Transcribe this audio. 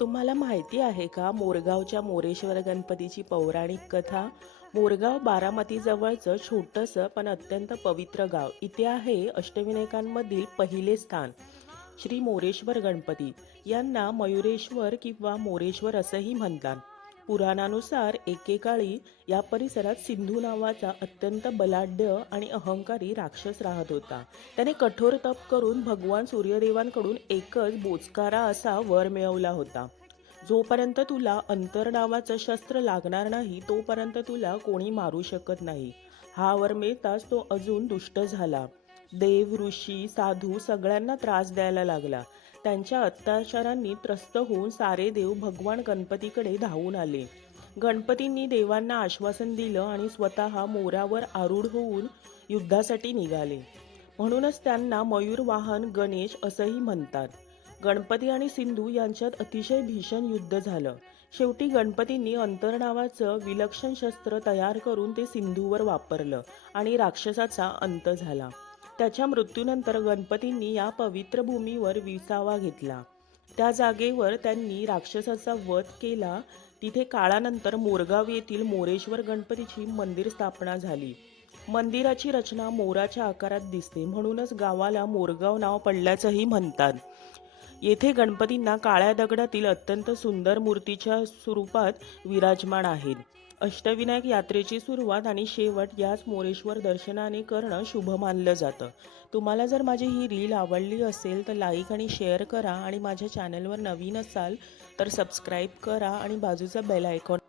तुम्हाला माहिती आहे का मोरगावच्या मोरेश्वर गणपतीची पौराणिक कथा? मोरगाव बारामतीजवळचं छोटंसं पण अत्यंत पवित्र गाव. इथे आहे अष्टविनायकांमधील पहिले स्थान. श्री मोरेश्वर गणपती. यांना मयुरेश्वर किंवा मोरेश्वर असंही म्हणतात. पुराणानुसार एकेकाळी या परिसरात सिंधू नावाचा अत्यंत बलाढ्य आणि अहंकारी राक्षस राहत होता. त्याने कठोर तप करून भगवान सूर्यदेवांकडून एकच बोचकारा असा वर मिळवला होता. जोपर्यंत तुला अंतर नावाचं शस्त्र लागणार नाही तोपर्यंत तुला कोणी मारू शकत नाही. हा वर मिळताच तो अजून दुष्ट झाला. देव ऋषी साधू सगळ्यांना त्रास द्यायला लागला. त्यांच्या अत्याचारांनी त्रस्त होऊन सारे देव भगवान गणपतीकडे धावून आले. गणपतींनी देवांना आश्वासन दिलं आणि स्वतः मोरावर आरूढ होऊन युद्धासाठी निघाले. म्हणूनच त्यांना मयूर वाहन गणेश असंही म्हणतात. गणपती आणि सिंधू यांच्यात अतिशय भीषण युद्ध झालं. शेवटी गणपतींनी अंतर नावाचं विलक्षण शस्त्र तयार करून ते सिंधूवर वापरलं आणि राक्षसाचा अंत झाला. त्याच्या मृत्यूनंतर गणपतींनी या पवित्र भूमीवर विसावा घेतला. त्या जागेवर त्यांनी राक्षसाचा वध केला. तिथे काळानंतर मोरगाव येथील मोरेश्वर गणपतीची मंदिर स्थापना झाली. मंदिराची रचना मोराच्या आकारात दिसते म्हणूनच गावाला मोरगाव नाव पडल्याचंही म्हणतात. येथे गणपतींना काळ्या दगडातील अत्यंत सुंदर मूर्तीच्या स्वरूपात विराजमान आहेत. अष्टविनायक यात्रेची सुरुवात आणि शेवट याच मोरेश्वर दर्शनाने करणं शुभ मानलं जातं. तुम्हाला जर माझी ही रील आवडली असेल तर लाईक आणि शेअर करा आणि माझ्या चॅनलवर नवीन असाल तर सबस्क्राईब करा आणि बाजूचा बेल आयकॉन